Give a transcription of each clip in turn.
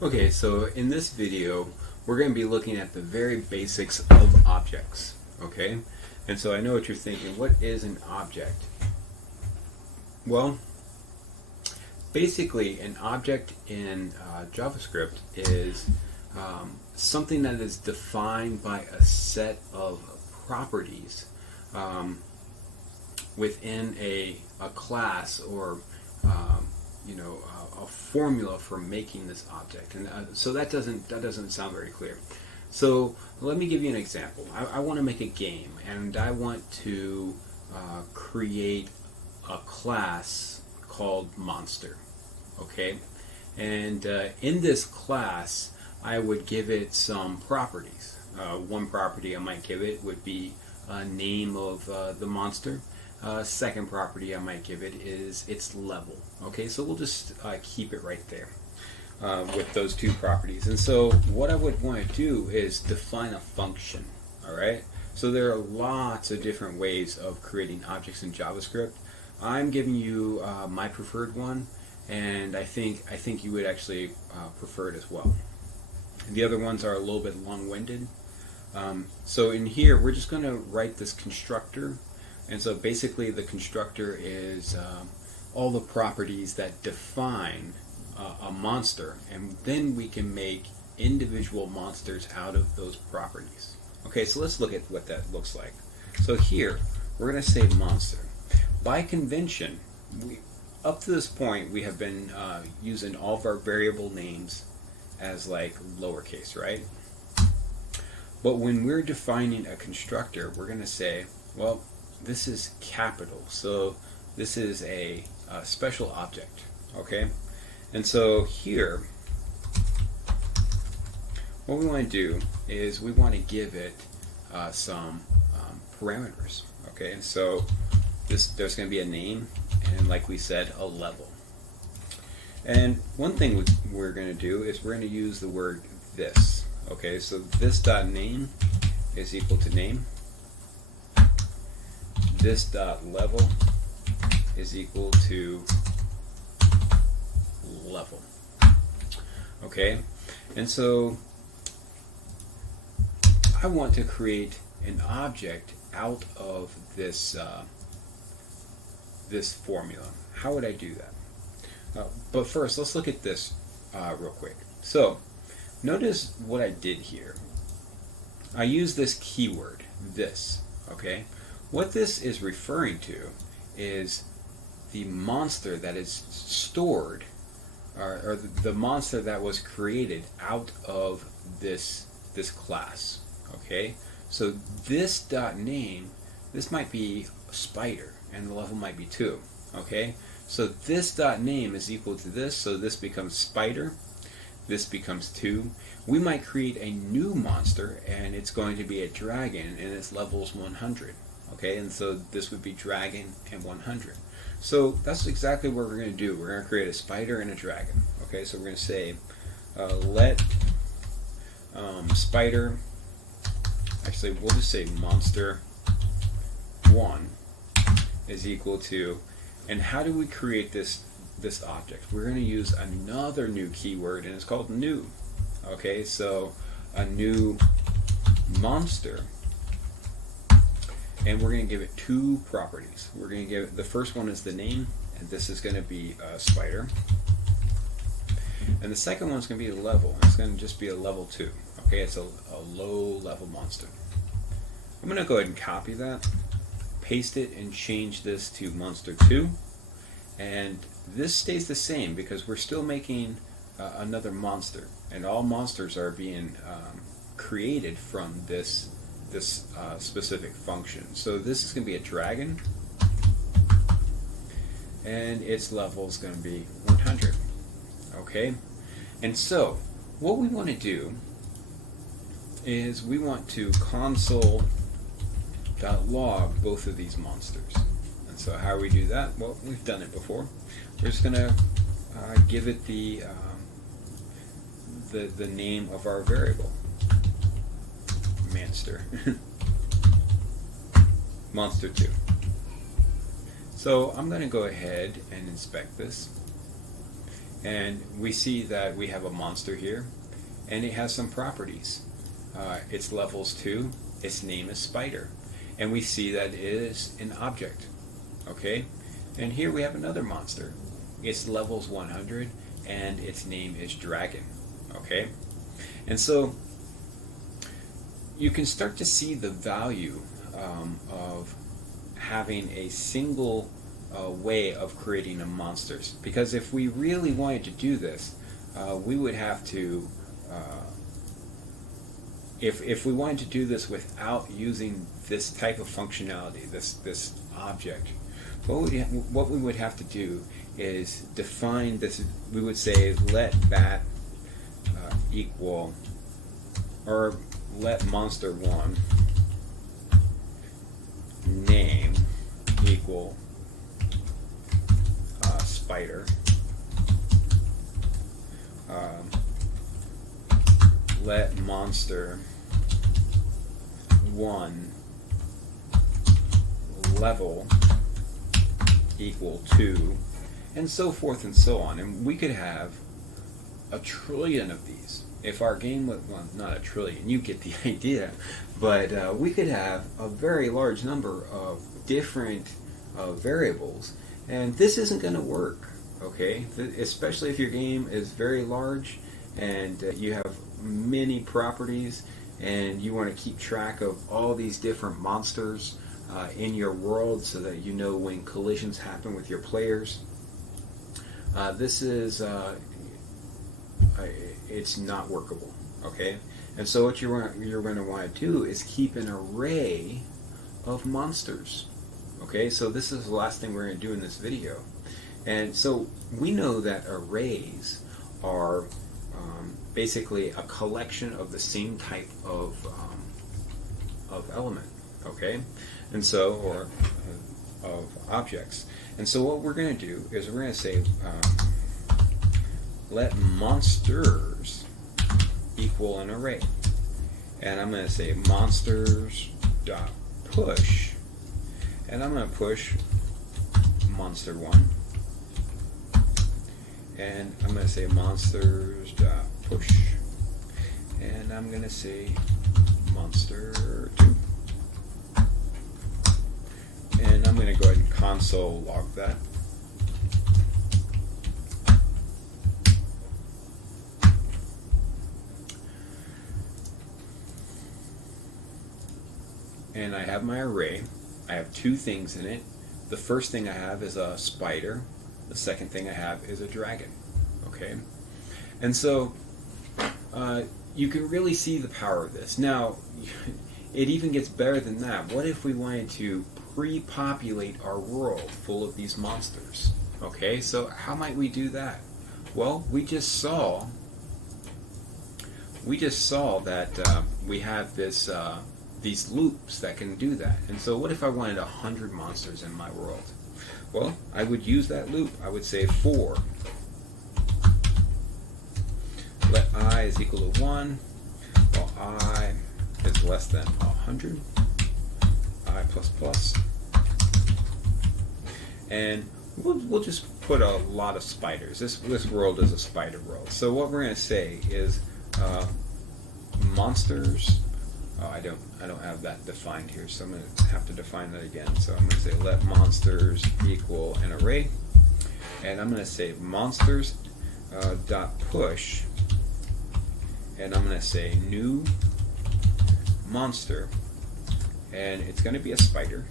Okay, so in this video, we're going to be looking at the very basics of objects, okay? And so I know what you're thinking, what is an object? Well, basically an object in JavaScript is something that is defined by a set of properties within a class or a formula for making this object, and so that doesn't sound very clear. So let me give you an example. I want to make a game, and I want to create a class called Monster. Okay, and in this class, I would give it some properties. One property I might give it would be a name of the monster. Second property I might give it is its level. Okay, so we'll just keep it right there with those two properties. And so what I would want to do is define a function. All right, so there are lots of different ways of creating objects in JavaScript. I'm giving you my preferred one, and I think you would actually prefer it as well. The other ones are a little bit long-winded. So in here, we're just going to write this constructor. And so basically the constructor is all the properties that define a monster, and then we can make individual monsters out of those properties. Okay, so let's look at what that looks like. So here, we're going to say monster. By convention, up to this point, we have been using all of our variable names as like lowercase, right? But when we're defining a constructor, we're going to say, well, this is capital, so this is a special object, okay? And so here, what we want to do is we want to give it some parameters, okay? And so there's going to be a name, and like we said, a level. And one thing we're going to do is we're going to use the word this, okay? So this.name is equal to name. This dot level is equal to level. Okay, and so I want to create an object out of this this formula. How would I do that? But first, let's look at this real quick. So notice what I did here. I used this keyword, this. Okay. What this is referring to is the monster that is stored, or the monster that was created out of this class. Okay, so this dot name, this might be spider, and the level might be 2. Okay, so this dot name is equal to this, so this becomes spider. This becomes 2. We might create a new monster, and it's going to be a dragon, and its level is 100. Okay, and so this would be dragon and 100. So that's exactly what we're going to do. We're going to create a spider and a dragon. Okay, so we're going to say let spider, actually we'll just say monster 1 is equal to, and how do we create this object? We're going to use another new keyword, and it's called new. Okay, so a new monster. And we're going to give it 2 properties. We're going to give it, the first one is the name, and this is going to be a spider. And the second one is going to be the level. It's going to just be a level 2. Okay, it's a low level monster. I'm going to go ahead and copy that, paste it, and change this to monster 2. And this stays the same because we're still making another monster. And all monsters are being created from this specific function. So this is going to be a dragon, and its level is going to be 100. Okay, and so what we want to do is we want to console.log both of these monsters. And so how we do that? Well, we've done it before. We're just going to give it the name of our variable. Monster 2. So I'm going to go ahead and inspect this, and we see that we have a monster here, and it has some properties. It's levels 2, its name is spider, and we see that it is an object. Okay, and here we have another monster. It's levels 100, and its name is dragon. Okay, and so you can start to see the value of having a single way of creating a monsters, because if we really wanted to do this, we would have to if we wanted to do this without using this type of functionality, this object, what we would have to do is define this. We would say let bat equal, or let monster1 name equal spider. Let monster1 level equal 2, and so forth and so on. And we could have a trillion of these. If our game was, well, not a trillion, you get the idea, but we could have a very large number of different variables, and this isn't going to work, okay? Especially if your game is very large and you have many properties and you want to keep track of all these different monsters in your world so that you know when collisions happen with your players. This is it's not workable, okay? And so what you're going to want to do is keep an array of monsters, okay? So this is the last thing we're going to do in this video. And so we know that arrays are basically a collection of the same type of element, okay? And so, or of objects. And so what we're going to do is we're going to say let monsters equal an array, and I'm going to say monsters dot push, and I'm going to push monster1, and I'm going to say monsters dot push, and I'm going to say monster2, and I'm going to go ahead and console log that. And I have my array. I have two things in it. The first thing I have is a spider. The second thing I have is a dragon. Okay? And so you can really see the power of this. Now, it even gets better than that. What if we wanted to pre-populate our world full of these monsters? Okay, so how might we do that? Well, we just saw that we have this these loops that can do that. And so what if I wanted 100 monsters in my world? Well, I would use that loop. I would say for let I is equal to 1, while I is less than 100, I plus plus, and we'll just put a lot of spiders. This world is a spider world. So what we're going to say is monsters. I don't have that defined here, so I'm going to have to define that again. So I'm going to say let monsters equal an array, and I'm going to say monsters dot push, and I'm going to say new monster, and it's going to be a spider,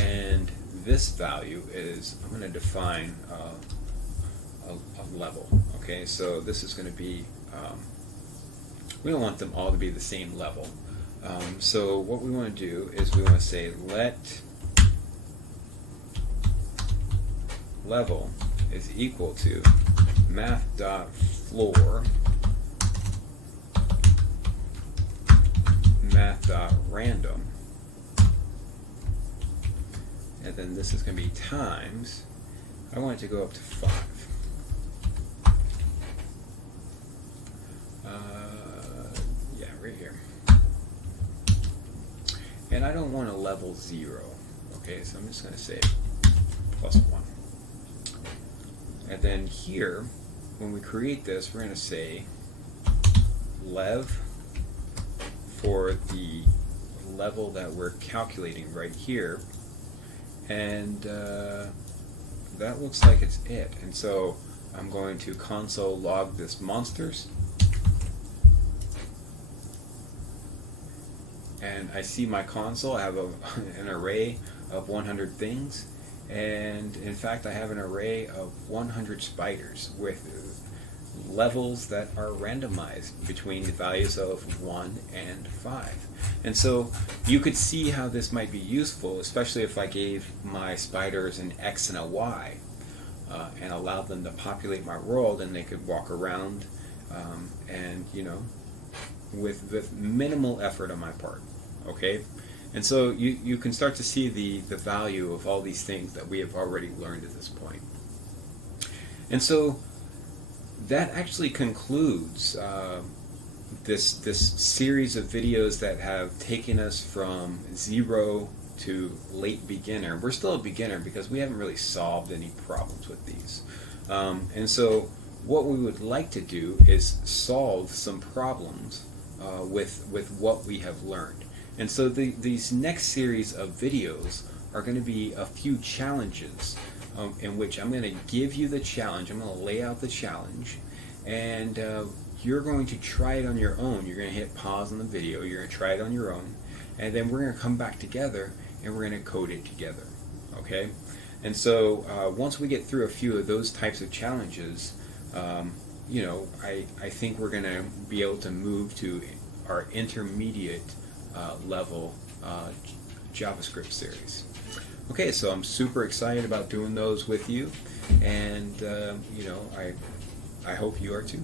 and this value is, I'm going to define a level. Okay, so this is going to be we don't want them all to be the same level. So what we want to do is we want to say let level is equal to math.floor math.random, and then this is going to be times, I want it to go up to 5. Yeah, right here. And I don't want a level 0. Okay, so I'm just going to say plus 1. And then here, when we create this, we're going to say lev for the level that we're calculating right here. And that looks like it's it. And so I'm going to console log this monsters. And I see my console. I have an array of 100 things. And in fact, I have an array of 100 spiders with levels that are randomized between the values of 1 and 5. And so you could see how this might be useful, especially if I gave my spiders an X and a Y and allowed them to populate my world, and they could walk around and, you know, with minimal effort on my part. Okay? And so you can start to see the value of all these things that we have already learned at this point. And so that actually concludes this series of videos that have taken us from zero to late beginner. We're still a beginner because we haven't really solved any problems with these. And so what we would like to do is solve some problems with what we have learned. And so these next series of videos are going to be a few challenges in which I'm going to give you the challenge. I'm going to lay out the challenge, and you're going to try it on your own. You're going to hit pause on the video. You're going to try it on your own, and then we're going to come back together and we're going to code it together. Okay? And so once we get through a few of those types of challenges, you know, I think we're going to be able to move to our intermediate level JavaScript series. Okay, so I'm super excited about doing those with you, and you know, I hope you are too.